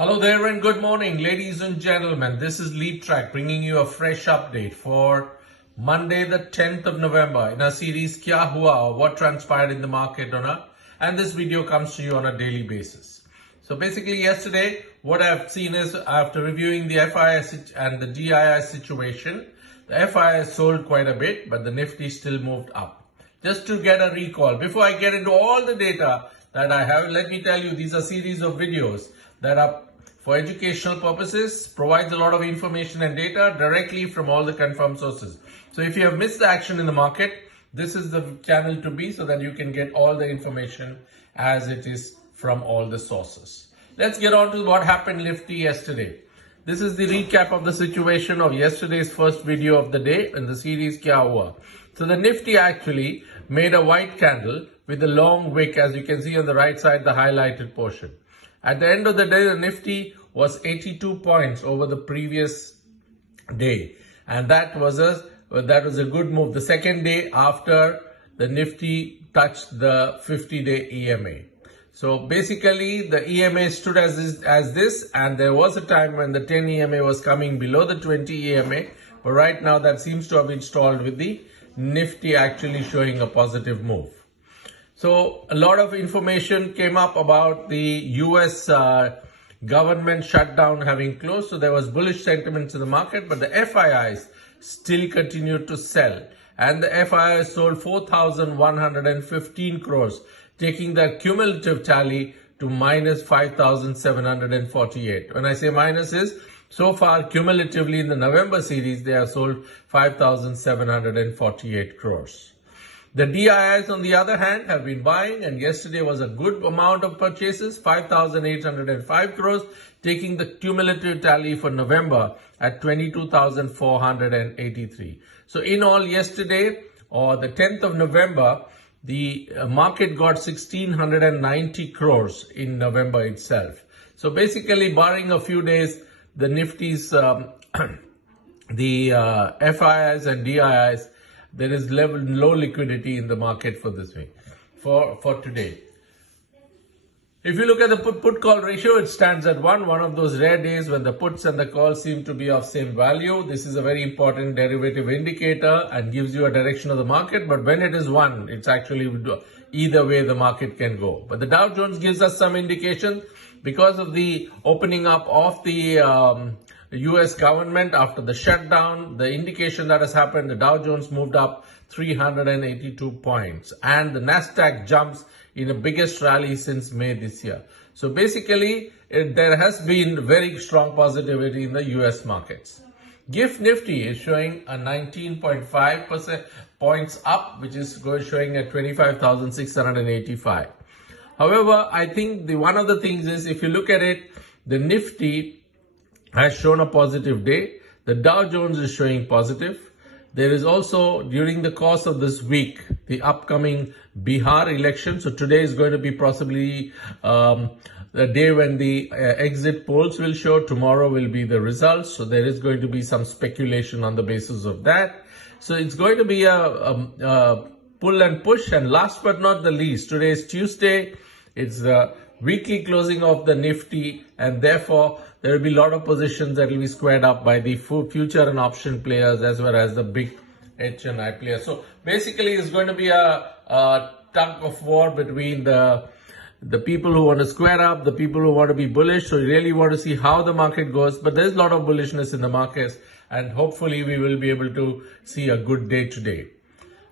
Hello there and good morning, ladies and gentlemen. This is LEAPTRAC bringing you a fresh update for Monday the 10th of November in our series Kya Hua, or what transpired in the market and this video comes to you on a daily basis. So basically yesterday what I've seen is, after reviewing the FII and the DII situation, the FII sold quite a bit, but the Nifty still moved up. Just to get a recall, before I get into all the data that I have, let me tell you these are series of videos that are for educational purposes, provides a lot of information and data directly from all the confirmed sources. So if you have missed the action in the market, this is the channel to be, so that you can get all the information as it is from all the sources. Let's get on to what happened Nifty yesterday. This is the recap of the situation of yesterday's first video of the day in the series Kya Hua. So the Nifty actually made a white candle with a long wick, as you can see on the right side, the highlighted portion. At the end of the day, the Nifty was 82 points over the previous day, and that was a good move. The second day after the Nifty touched the 50-day EMA. So basically, the EMA stood as this, and there was a time when the 10 EMA was coming below the 20 EMA, but right now that seems to have been stalled, with the Nifty actually showing a positive move. So a lot of information came up about the US government shutdown having closed. So there was bullish sentiments in the market, but the FIIs still continued to sell. And the FIIs sold 4,115 crores, taking the cumulative tally to minus 5,748. When I say minus is, so far cumulatively in the November series, they have sold 5,748 crores. The DIIs, on the other hand, have been buying, and yesterday was a good amount of purchases, 5,805 crores, taking the cumulative tally for November at 22,483. So in all, yesterday, or the 10th of November, the market got 1,690 crores in November itself. So basically, barring a few days, the Nifty's, the FIIs and DIIs, there is low liquidity in the market for this week, for today. If you look at the put call ratio, it stands at 1 of those rare days when the puts and the calls seem to be of same value. This is a very important derivative indicator and gives you a direction of the market. But when it is 1, it's actually either way the market can go. But the Dow Jones gives us some indication because of the opening up of the US government after the shutdown. The indication that has happened, the Dow Jones moved up 382 points, and the NASDAQ jumps in the biggest rally since May this year. So basically, there has been very strong positivity in the US markets. GIFT Nifty is showing a 19.5% points up, which is showing at 25,685. However, I think one of the things is, if you look at it, the Nifty has shown a positive day. The Dow Jones is showing positive. There is also, during the course of this week, the upcoming Bihar election. So today is going to be possibly the day when the exit polls will show. Tomorrow will be the results. So there is going to be some speculation on the basis of that. So it's going to be a pull and push. And last but not the least, today is Tuesday. It's the weekly closing of the Nifty, and therefore there will be a lot of positions that will be squared up by the future and option players as well as the big H and I players. So basically it's going to be a tug of war between the people who want to square up, the people who want to be bullish. So you really want to see how the market goes. But there's a lot of bullishness in the markets, and hopefully we will be able to see a good day today.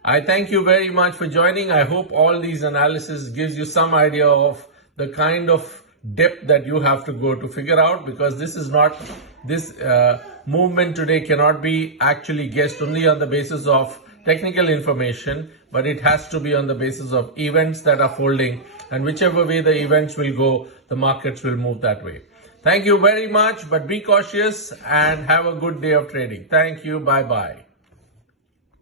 I thank you very much for joining. I hope all these analysis gives you some idea of the kind of depth that you have to go to figure out, because this movement today cannot be actually guessed only on the basis of technical information, but it has to be on the basis of events that are folding, and whichever way the events will go, the markets will move that way. Thank you very much, but be cautious and have a good day of trading. Thank you. Bye-bye.